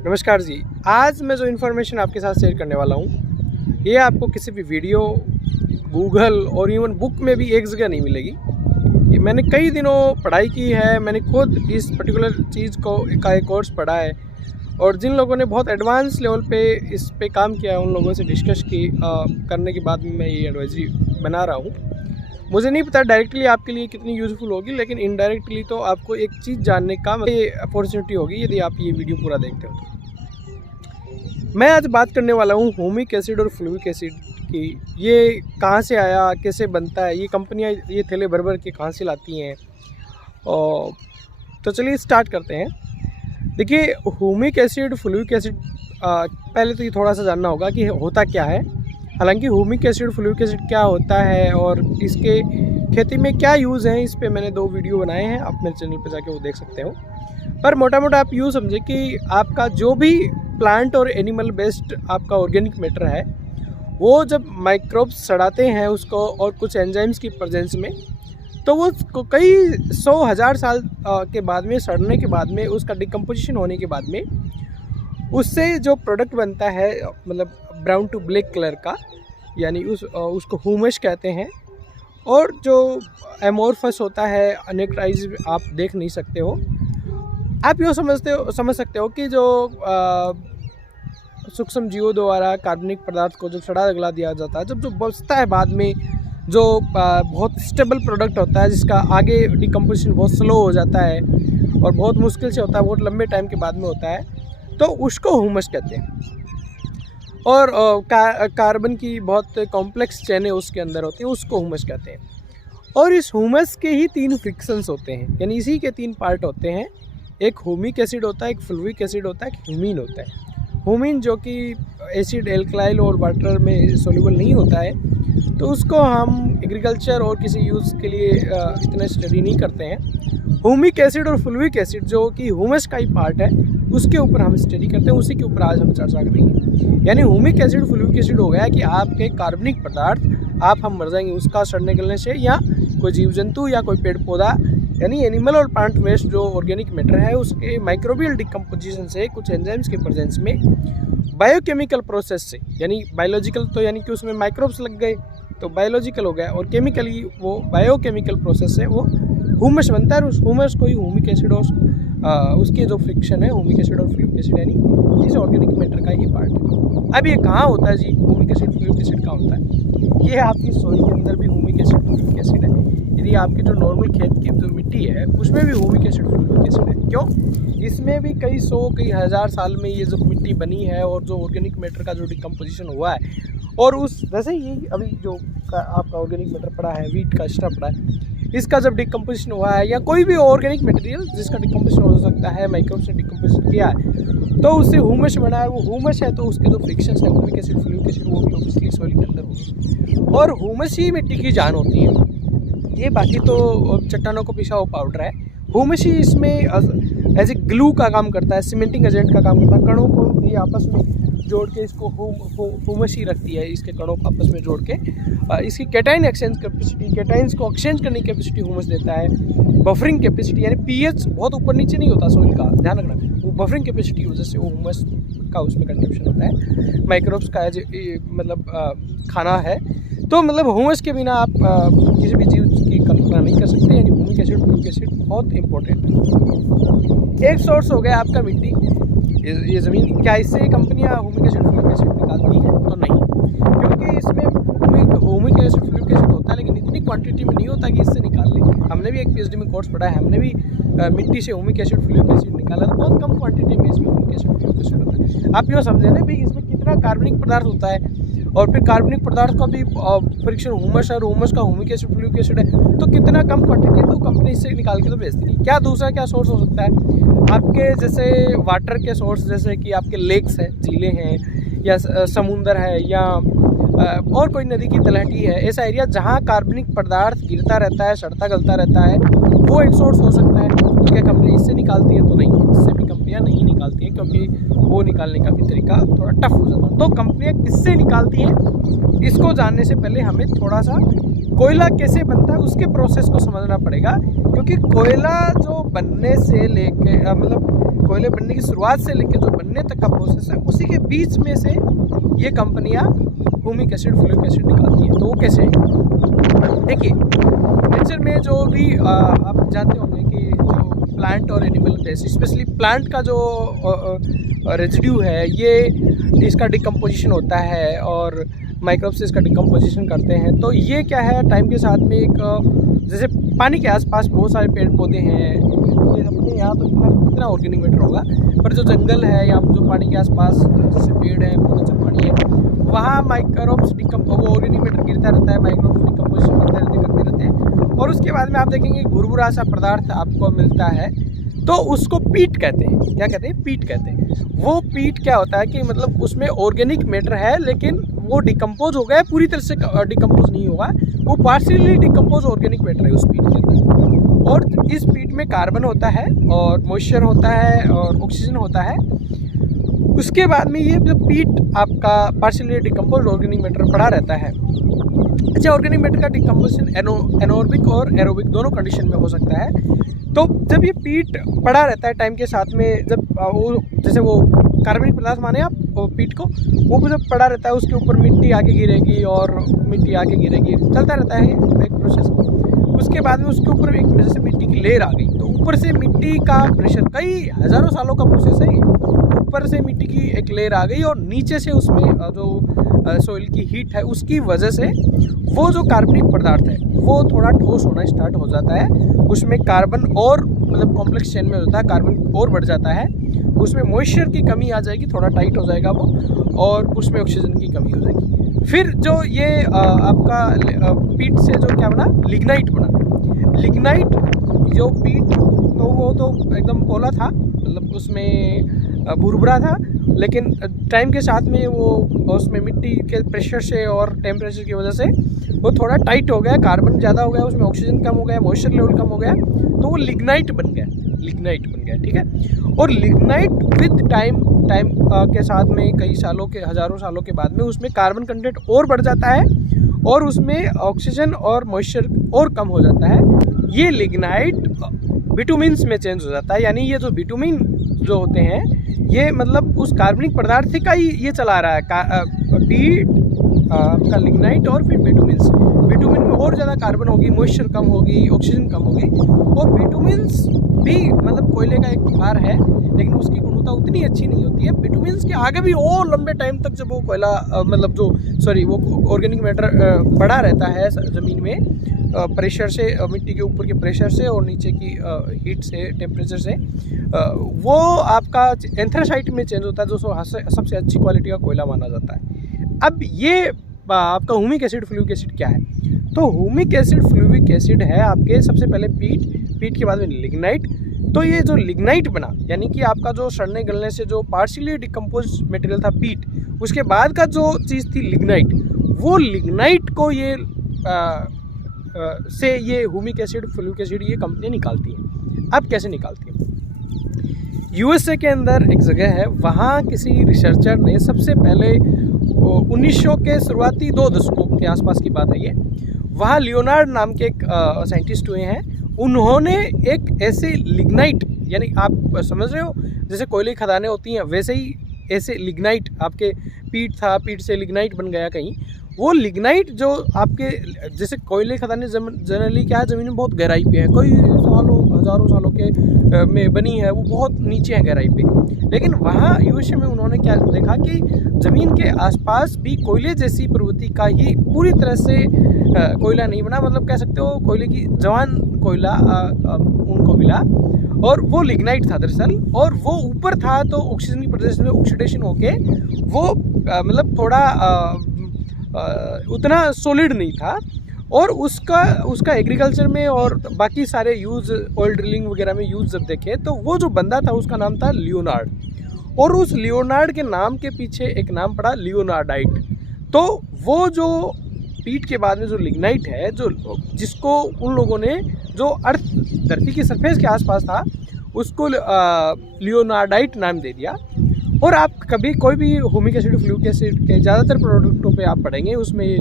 नमस्कार जी। आज मैं जो इन्फॉर्मेशन आपके साथ शेयर करने वाला हूँ, ये आपको किसी भी वीडियो, गूगल और इवन बुक में भी एक जगह नहीं मिलेगी। ये मैंने कई दिनों पढ़ाई की है, मैंने खुद इस पर्टिकुलर चीज़ का एक कोर्स पढ़ा है और जिन लोगों ने बहुत एडवांस लेवल पे इस पे काम किया है उन लोगों से डिस्कस करने के बाद मैं ये एडवाइजरी बना रहा हूँ। मुझे नहीं पता डायरेक्टली आपके लिए कितनी यूज़फुल होगी, लेकिन इनडायरेक्टली तो आपको एक चीज़ जानने का अपॉर्चुनिटी होगी यदि आप ये वीडियो पूरा देखते हो तो। मैं आज बात करने वाला हूँ ह्यूमिक एसिड और फ्लूविक एसिड की। ये कहाँ से आया, कैसे बनता है, ये कंपनियाँ ये थैले भर भर के कहाँ से लाती हैं। और तो चलिए स्टार्ट करते हैं। देखिए, ह्यूमिक एसिड, फ्लूविक एसिड, पहले तो ये थोड़ा सा जानना होगा कि होता क्या है। हालांकि ह्यूमिक एसिड, फ्लूविक एसिड क्या होता है और इसके खेती में क्या यूज़ है, इस पे मैंने 2 वीडियो बनाए हैं, आप मेरे चैनल पे जाके वो देख सकते हो। पर मोटा मोटा आप यूँ समझे कि आपका जो भी प्लांट और एनिमल बेस्ड आपका ऑर्गेनिक मैटर है, वो जब माइक्रोब्स सड़ाते हैं उसको और कुछ एंजाइम्स की प्रेजेंस में, तो वो कई 100,000 साल के बाद में, सड़ने के बाद में, उसका डिकम्पोजिशन होने के बाद में उससे जो प्रोडक्ट बनता है, मतलब ब्राउन टू ब्लैक कलर का, यानी उसको ह्यूमस कहते हैं। और जो एमोर्फस होता है, अनेक्टाइज आप देख नहीं सकते हो। आप यूँ समझ सकते हो कि जो सूक्ष्म जीवों द्वारा कार्बनिक पदार्थ को जब सड़ा गला दिया जाता है, जब जो बचता है बाद में, जो बहुत स्टेबल प्रोडक्ट होता है जिसका आगे डिकम्पोजिशन बहुत स्लो हो जाता है और बहुत मुश्किल से होता है, बहुत लंबे टाइम के बाद में होता है, तो उसको ह्यूमस कहते हैं। और कार्बन की बहुत कॉम्प्लेक्स चेनें उसके अंदर होती हैं, उसको ह्यूमस कहते हैं। और इस ह्यूमस के ही 3 फ्रिक्शंस होते हैं, यानी इसी के 3 पार्ट होते हैं। एक ह्यूमिक एसिड होता है, एक फ्लूविक एसिड होता है, एक ह्यूमिन होता है। ह्यूमिन जो कि एसिड, एल्कलाइल और वाटर में सोल्यूबल नहीं होता है, तो उसको हम एग्रीकल्चर और किसी यूज़ के लिए इतना स्टडी नहीं करते हैं। ह्यूमिक एसिड और फ्लूविक एसिड जो कि ह्यूमस का ही पार्ट है, उसके ऊपर हम स्टडी करते हैं, उसी के ऊपर आज हम चर्चा करेंगे। यानी ह्यूमिक एसिड, फ्लूविक एसिड हो गया कि आपके कार्बनिक पदार्थ, हम मर जाएंगे उसका सड़ने गलने से, या कोई जीव जंतु या कोई पेड़ पौधा, यानी एनिमल और प्लांट वेस्ट जो ऑर्गेनिक मैटर है, उसके माइक्रोबियल डिकम्पोजिशन से, कुछ एंजाइम्स के प्रेजेंस में, बायोकेमिकल प्रोसेस से, यानी बायोलॉजिकल तो यानी कि उसमें माइक्रोब्स लग गए तो बायोलॉजिकल हो गया, और केमिकली वो बायोकेमिकल प्रोसेस से वो ह्यूमस बनता है। और उस ह्यूमस को ही ह्यूमिक एसिड और उसके जो फ्रिक्शन है, ह्यूमिक एसिड और फ्लूविक एसिड, यानी इस ऑर्गेनिक मैटर का ही पार्ट है। अब ये कहाँ होता है जी, ह्यूमिक एसिड, फ्लूविक एसिड कहाँ होता है? ये आपकी सॉइल के अंदर भी ह्यूमिक एसिड, फ्लूविक एसिड है। यदि आपकी जो नॉर्मल खेत की जो मिट्टी है उसमें भी ह्यूमिक एसिड, फ्लूविक एसिड है। क्यों? इसमें भी कई 100, कई 1000 साल में ये जो मिट्टी बनी है और जो ऑर्गेनिक मैटर का जो डिकम्पोजिशन हुआ है, और उस वैसे ही अभी जो आपका ऑर्गेनिक मैटर पड़ा है, वीट का एक्स्ट्रा पड़ा है, इसका जब डिकम्पोजिशन हुआ है, या कोई भी ऑर्गेनिक मटेरियल जिसका डिकम्पोजिशन हो सकता है, माइक्रोब्स ने डिकम्पोजिशन किया है, तो उससे ह्यूमस बना है। वो ह्यूमस है तो उसके जो फ्रिक्शंस है, ह्यूमिक एसिड, फ्लूविक एसिड, वो भी ऑब्वियसली सॉइल के अंदर होगी। और ह्यूमस ही मिट्टी की जान होती है। ये बाकी तो चट्टानों को पिसा हुआ पाउडर है। ह्यूमस ही इसमें एज ए ग्लू का काम करता है, सीमेंटिंग एजेंट का काम करता है। कणों को ये आपस में जोड़ के इसको ह्यूमस ही रखती है, इसके कणों को आपस में जोड़ के। इसकी कैटाइन एक्सचेंज कैपेसिटी, कैटाइंस को एक्सचेंज करने की कैपेसिटी ह्यूमस देता है। बफरिंग कैपेसिटी, यानी पीएच बहुत ऊपर नीचे नहीं होता सॉइल का, ध्यान रखना, वो बफरिंग कैपेसिटी की वजह से वो ह्यूमस का उसमें कंट्रीब्यूशन होता है। माइक्रोब्स का मतलब खाना है। तो मतलब ह्यूमस के बिना आप किसी भी चीज़ की कल्पना नहीं कर सकते। यानी ह्यूमिक एसिड, फ्लूविक एसिड बहुत इंपॉर्टेंट है। एक सोर्स हो गया आपका मिट्टी, ये ज़मीन। क्या इससे कंपनियां ह्यूमिक एसिड, फ्लूविक एसिड निकालती हैं? तो नहीं, क्योंकि इसमें ह्यूमिक एसिड, फ्लूविक एसिड होता है, लेकिन इतनी क्वांटिटी में नहीं होता कि इससे निकाल लें। हमने भी एक पीएचडी में कोर्स पढ़ा है, हमने भी मिट्टी से ह्यूमिक एसिड, फ्लूविक एसिड निकाला, तो बहुत कम क्वांटिटी में इसमें ह्यूमिक एसिड, फ्लूविक एसिड होता है। आप यूँ समझे ना भाई, इसमें कितना कार्बनिक पदार्थ होता है, और फिर कार्बनिक पदार्थ का भी फ्रिक्शन ह्यूमस है, और ह्यूमस का ह्यूमिक एसिड, फ्लूविक एसिड है, तो कितना कम क्वांटिटी, तो कंपनी इससे निकाल के तो बेचती नहीं। क्या दूसरा क्या सोर्स हो सकता है आपके? जैसे वाटर के सोर्स, जैसे कि आपके लेक्स हैं, झीलें हैं, या समुंदर है, या और कोई नदी की तलहटी है, ऐसा एरिया जहाँ कार्बनिक पदार्थ गिरता रहता है, सड़ता गलता रहता है, वो एक सोर्स हो सकता है। तो क्या कंपनी इससे निकालती है? तो नहीं, इससे भी कंपनियां नहीं निकालती हैं, क्योंकि वो निकालने का भी तरीका थोड़ा टफ हो जाता है। तो कंपनियां किससे निकालती हैं, इसको जानने से पहले हमें थोड़ा सा कोयला कैसे बनता है उसके प्रोसेस को समझना पड़ेगा। क्योंकि कोयला जो बनने से लेके मतलब कोयले बनने की शुरुआत से लेके जो बनने बनने तक का प्रोसेस है, उसी के बीच में से ये कंपनियां ह्यूमिक एसिड, फ्लोरिक एसिड निकालती हैं। तो वो कैसे? देखिए, नेचर में जो भी आप जानते होंगे कि जो प्लांट और एनिमल बेस, स्पेशली प्लांट का जो रेजिड्यू है, ये इसका डिकम्पोजिशन होता है और माइक्रोब से इसका डिकम्पोजिशन करते हैं। तो ये क्या है, टाइम के साथ में एक जैसे पानी के आसपास बहुत सारे पेड़ पौधे हैं, ये अपने यहाँ तो कितना ऑर्गेनिक मैटर होगा, पर जो जंगल है या जो पानी के आसपास जैसे पेड़ है, बहुत अच्छा पानी है, वहाँ माइक्रोब्स वो ऑर्गेनिक मैटर गिरता रहता है, माइक्रोब्स डिकम्पोजिशन करते रहते हैं और उसके बाद में आप देखेंगे भुरभुरा सा पदार्थ आपको मिलता है, तो उसको पीट कहते हैं। क्या कहते हैं? पीट कहते हैं। वो पीट क्या होता है कि मतलब उसमें ऑर्गेनिक मैटर है, लेकिन वो डिकम्पोज हो गया, पूरी तरह से डिकम्पोज नहीं होगा, वो पार्शियली डिकम्पोज ऑर्गेनिक मैटर है उस पीट के अंदर। और इस पीट में कार्बन होता है और मॉइस्चर होता है और ऑक्सीजन होता है। उसके बाद में ये जब पीट आपका पार्शियली डिकम्पोज ऑर्गेनिक मैटर पड़ा रहता है। अच्छा, ऑर्गेनिक मैटर का डिकम्पोजिशन एनोर्बिक और एरोबिक दोनों कंडीशन में हो सकता है। तो जब ये पीट पड़ा रहता है टाइम के साथ में, जब वो जैसे वो कार्बनिक पदार्थ माने आप पीट को, वो जब पड़ा रहता है उसके ऊपर मिट्टी आगे गिरेगी और मिट्टी आगे गिरेगी, चलता रहता है एक प्रोसेस। उसके बाद में उसके ऊपर एक जैसे मिट्टी की लेयर आ गई, तो ऊपर से मिट्टी का प्रेशर, कई हज़ारों सालों का प्रोसेस है, ऊपर से मिट्टी की एक लेयर आ गई और नीचे से उसमें जो सॉइल की हीट है उसकी वजह से वो जो कार्बनिक पदार्थ है वो थोड़ा ठोस होना स्टार्ट हो जाता है। उसमें कार्बन और मतलब कॉम्प्लेक्स चेन में होता है, कार्बन और बढ़ जाता है, उसमें मॉइस्चर की कमी आ जाएगी, थोड़ा टाइट हो जाएगा वो, और उसमें ऑक्सीजन की कमी हो जाएगी। फिर जो ये आपका पीट से जो क्या बना, लिग्नाइट बना। लिग्नाइट जो पीट, तो वो तो एकदम पोला था, मतलब उसमें भुरभुरा था, लेकिन टाइम के साथ में वो उसमें मिट्टी के प्रेशर से और टेम्परेचर की वजह से वो थोड़ा टाइट हो गया, कार्बन ज़्यादा हो गया, उसमें ऑक्सीजन कम हो गया, मॉइस्चर लेवल कम हो गया, तो वो लिग्नाइट बन गया। लिग्नाइट बन गया, ठीक है। और लिग्नाइट विद टाइम के साथ में कई सालों के, हज़ारों सालों के बाद में उसमें कार्बन कंटेंट और बढ़ जाता है और उसमें ऑक्सीजन और मॉइस्चर और कम हो जाता है। ये लिग्नाइट बिटुमिन्स में चेंज हो जाता है, यानी ये जो बिटुमिन जो होते हैं, ये मतलब उस कार्बनिक पदार्थ का ही ये चला रहा है, पीट आपका लिग्नाइट और फिर बिटुमिन्स। बिटुमिन में और ज़्यादा कार्बन होगी, मॉइस्चर कम होगी, ऑक्सीजन कम होगी, और बिटुमिन्स भी मतलब कोयले का एक प्रकार है, लेकिन उसकी गुणवत्ता उतनी अच्छी नहीं होती है। बिटुमिन्स के आगे भी और लंबे टाइम तक जब वो कोयला मतलब वो ऑर्गेनिक मैटर पड़ा रहता है ज़मीन में, प्रेशर से, मिट्टी के ऊपर के प्रेशर से और नीचे की हीट से, टेम्परेचर से, वो आपका एंथ्रासाइट में चेंज होता है, जो सबसे अच्छी क्वालिटी का कोयला माना जाता है। अब ये आपका ह्यूमिक एसिड, फ्लूइक एसिड क्या है? तो ह्यूमिक एसिड, फ्लूइक एसिड है आपके सबसे पहले पीट के बाद में लिग्नाइट। तो ये जो लिग्नाइट बना, यानी कि आपका जो सड़ने गलने से जो पार्शियली डिकम्पोज मटेरियल था पीट, उसके बाद का जो चीज़ थी लिग्नाइट, वो लिग्नाइट को ये से ये ह्यूमिक एसिड, फ्लूइक एसिड ये कंपनी निकालती हैं। अब कैसे निकालती हैं? यूएसए के अंदर एक जगह है, वहाँ किसी रिसर्चर ने सबसे पहले 1900 के शुरुआती 2 दशकों के आसपास की बात है ये, वहाँ लियोनार्ड नाम के एक साइंटिस्ट हुए हैं। उन्होंने एक ऐसे लिग्नाइट, यानी आप समझ रहे हो जैसे कोयले की खदानें होती हैं, वैसे ही ऐसे लिग्नाइट, आपके पीट था, पीट से लिग्नाइट बन गया कहीं। वो लिग्नाइट जो आपके जैसे कोयले की खदानें जनरली क्या है, ज़मीन में बहुत गहराई पे है, कई सालों, हज़ारों सालों के में बनी है, वो बहुत नीचे है गहराई पे। लेकिन वहाँ यूएसए में उन्होंने क्या देखा कि ज़मीन के आसपास भी कोयले जैसी प्रवृत्ति का ही पूरी तरह से कोयला नहीं बना, मतलब कह सकते हो कोयले की जवान कोयला उनको मिला, और वो लिग्नाइट था दरअसल, और वो ऊपर था तो ऑक्सीजन की प्रेजेंस में ऑक्सीडेशन होके वो मतलब थोड़ा उतना सॉलिड नहीं था, और उसका एग्रीकल्चर में और बाकी सारे यूज़, ऑयल ड्रिलिंग वगैरह में यूज़ जब देखे, तो वो जो बंदा था उसका नाम था लियोनार्ड, और उस लियोनार्ड के नाम के पीछे एक नाम पड़ा लियोनार्डाइट। तो वो जो पीट के बाद में जो लिग्नाइट है, जो जिसको उन लोगों ने जो अर्थ, धरती की सरफेस के आसपास था, उसको लियोनार्डाइट नाम दे दिया। और आप कभी कोई भी ह्यूमिक एसिड, फ्लूइक एसिड के ज़्यादातर प्रोडक्टों पे आप पढ़ेंगे, उसमें ये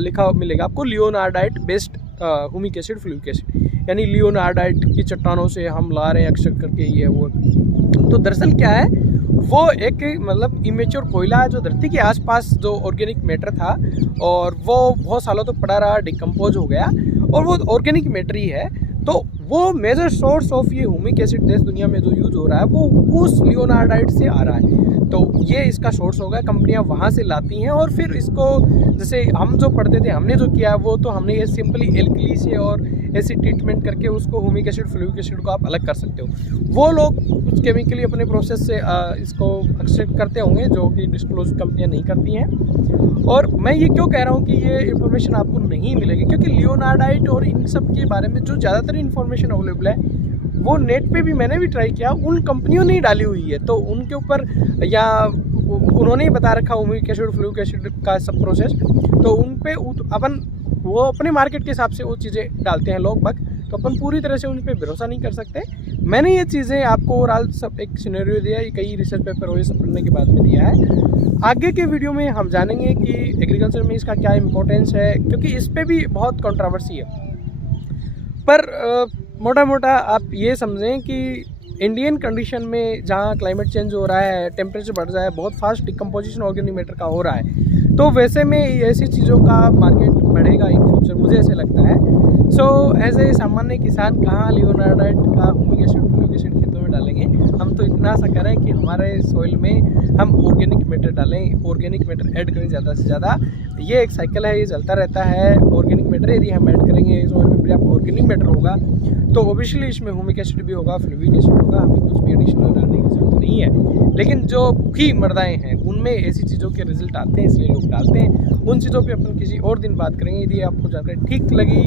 लिखा मिलेगा आपको लियोनार्डाइट बेस्ड ह्यूमिक एसिड, फ्लूइक एसिड, यानी लियोनार्डाइट की चट्टानों से हम ला रहे हैं अक्सर करके, ये वो। तो दरअसल क्या है, वो एक मतलब इमेच्योर कोयला है जो धरती के आसपास जो ऑर्गेनिक मैटर था और वो बहुत सालों तक पड़ा रहा, डिकम्पोज हो गया और वो ऑर्गेनिक मैटर ही है। तो वो मेजर सोर्स ऑफ ये ह्यूमिक एसिड देश दुनिया में जो यूज हो रहा है वो उस लियोनार्डाइट से आ रहा है। तो ये इसका सोर्स होगा, कंपनियां वहाँ से लाती हैं और फिर इसको जैसे हम जो पढ़ते थे हमने जो किया वो तो हमने ये सिंपली एल्कली से और ऐसी ट्रीटमेंट करके उसको ह्यूमिक एसिड फ्लूइक एसिड को आप अलग कर सकते हो। वो लोग कुछ केमिकली अपने प्रोसेस से इसको एक्सट्रैक्ट करते होंगे जो कि डिस्क्लोज कंपनियां नहीं करती हैं। और मैं ये क्यों कह रहा हूँ कि ये इन्फॉर्मेशन आपको नहीं मिलेगी, क्योंकि लियोनार्डाइट और इन सब के बारे में जो ज़्यादातर इन्फॉर्मेशन अवेलेबल है वो नेट पे भी मैंने भी ट्राई किया, उन कंपनियों ने ही डाली हुई है। तो उनके ऊपर या उन्होंने ही बता रखा ह्यूमिक एसिड फ्लूइक एसिड का सब प्रोसेस, तो उन पे अपन वो अपने मार्केट के हिसाब से वो चीज़ें डालते हैं लोग बाग, तो अपन पूरी तरह से उन पर भरोसा नहीं कर सकते। मैंने ये चीज़ें आपको ओवरऑल सब एक सिनेरियो दिया, ये कई रिसर्च पेपर वो ये सब पढ़ने के बाद में दिया है। आगे के वीडियो में हम जानेंगे कि एग्रीकल्चर में इसका क्या इम्पोर्टेंस है, क्योंकि इस पर भी बहुत कंट्रोवर्सी है। पर मोटा मोटा आप ये समझें कि इंडियन कंडीशन में जहाँ क्लाइमेट चेंज हो रहा है, टेम्परेचर बढ़ रहा है, बहुत फास्ट डिकम्पोजिशन ऑर्गेनिक मैटर का हो रहा है, तो वैसे में ऐसी चीज़ों का मार्केट बढ़ेगा इन फ्यूचर, मुझे ऐसे लगता है। सो एज ए सामान्य किसान कहाँ लियोनार्डाइट का ह्यूमिक एसिड फ्लूइक एसिड खेतों में डालेंगे? हम तो इतना सा करें कि हमारे सॉइल में हम ऑर्गेनिक मैटर डालें, ऑर्गेनिक मैटर ऐड करें ज़्यादा से ज़्यादा। ये एक साइकिल है, ये चलता रहता है। ऑर्गेनिक मैटर यदि हम ऐड करेंगे सॉइल में पर्याप्त ऑर्गेनिक मैटर होगा तो ओबियसली इसमें ह्यूमिक एसिड भी होगा, फ्लूइक एसिड होगा, हमें कुछ भी एडिशनल डालने की जरूरत नहीं है। लेकिन जो भूखी मृदाएँ हैं उनमें ऐसी चीज़ों के रिजल्ट आते हैं, इसलिए लोग डालते हैं। उन चीज़ों पे अपन किसी और दिन बात करेंगे। यदि आपको जानकारी ठीक लगी,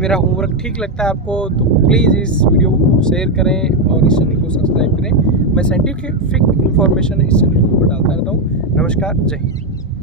मेरा होमवर्क ठीक लगता है आपको, तो प्लीज़ इस वीडियो को शेयर करें और इस चैनल को सब्सक्राइब करें। मैं साइंटिफिक इन्फॉर्मेशन इस चैनल के ऊपर डालता रहता हूँ। नमस्कार, जय हिंद।